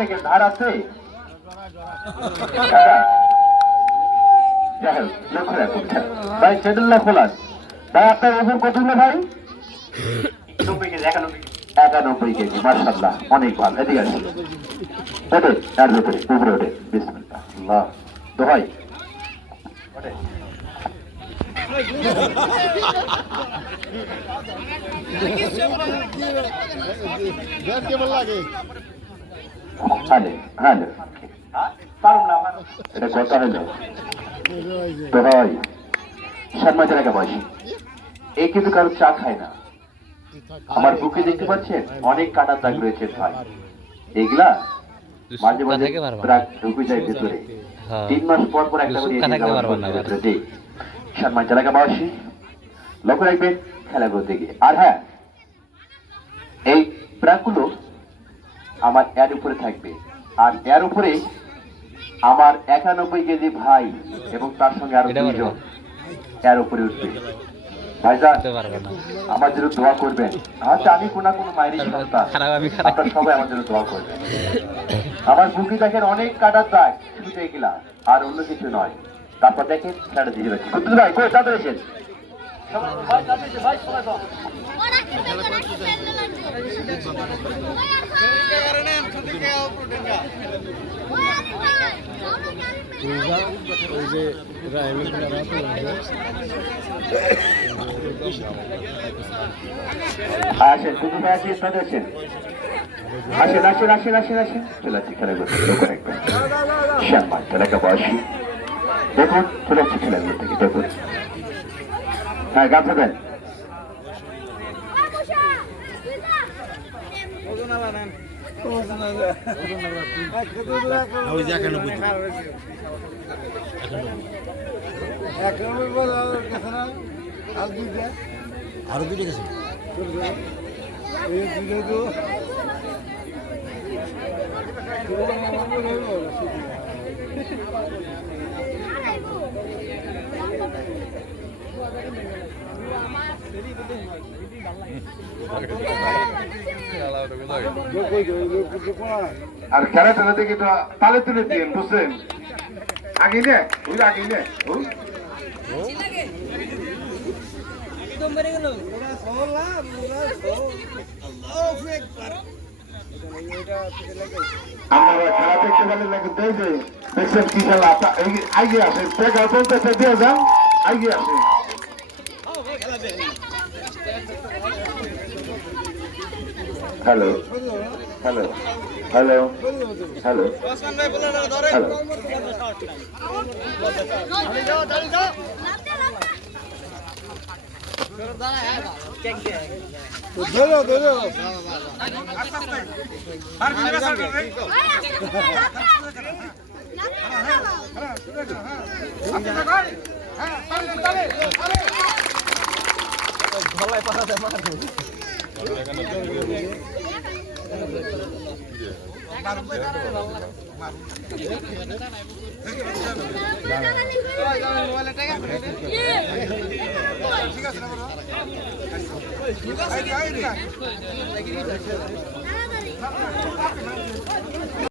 থেকে ধার আছে যাই হোক লক্ষ্য রাখুন ভাই চ্যানেলটা খোলান ভাই আপনার ওজন কত হলো ভাই 91 কেজি মাশাআল্লাহ অনেক ভালো এদিকে আসুন ওঠে তার ভেতরে উপরে ওঠে বিসমিল্লাহ আল্লাহ দোহাই ওঠে হ্যালো এটা কথা হলো দোহাই শর্মা জায়গা বসি এই কিন্তু কারো চা খায় না আমার বুকে দেখতে পাচ্ছেন অনেক কাটার দাগ রয়েছে ভাই এগুলা মাঝে মাঝে ঢুকে যায় ভেতরে 3 মাস পর পর একটা করে সম্মান এলাকা বাসী লক্ষ্য রাখবেন খেলা করতে গিয়ে আর হ্যাঁ এই প্রাকগুলো আমার এর উপরে থাকবে আর এর উপরে আমার 91 কেজি ভাই এবং তার সঙ্গে আরো 2 জন এর উপরে উঠবে ভাইজান আমার জন্য দোয়া করবেন আচ্ছা আমি কোনো মায়েরই সন্তান আপনারা সবাই আমার জন্য দোয়া করবেন আমার বুকে দেখেন অনেক কাটার দাগ শুধু এগুলা আর অন্য কিছু নয় তারপর দেখেন ছেড়ে দিয়ে যাচ্ছে কুতুল ভাই কই তাড়াতাড়ি এসেন ভাই তাড়াতাড়ি এসে ভাই সবাই দাও ওই যে আসেন কুতুল ভাই আসেন সাথে আসেন আসেন আসেন আসেন আসেন আসেন চলে আসছি খেলা করতে লোক রাখবেন সম্মান এলাকা বসি দেখুন চলে আসছি খেলাগুলো থেকে দেখুন হ্যাঁ গামছা দেন আরো দুইটা গেছে আর খেলা টেলা থেকে তালে তুলে দিন বুঝছেন আগে নে ওই আগে নে আমরা খেলা দেখতে পারলে লাগতে দেখছেন কি খেলা আগে আসে দিয়ে যান আগে আসে হ্যালো হ্যালো হ্যালো হ্যালো ধরো ধরো ধলাই পাড়াতে মারবো ঠিক আছে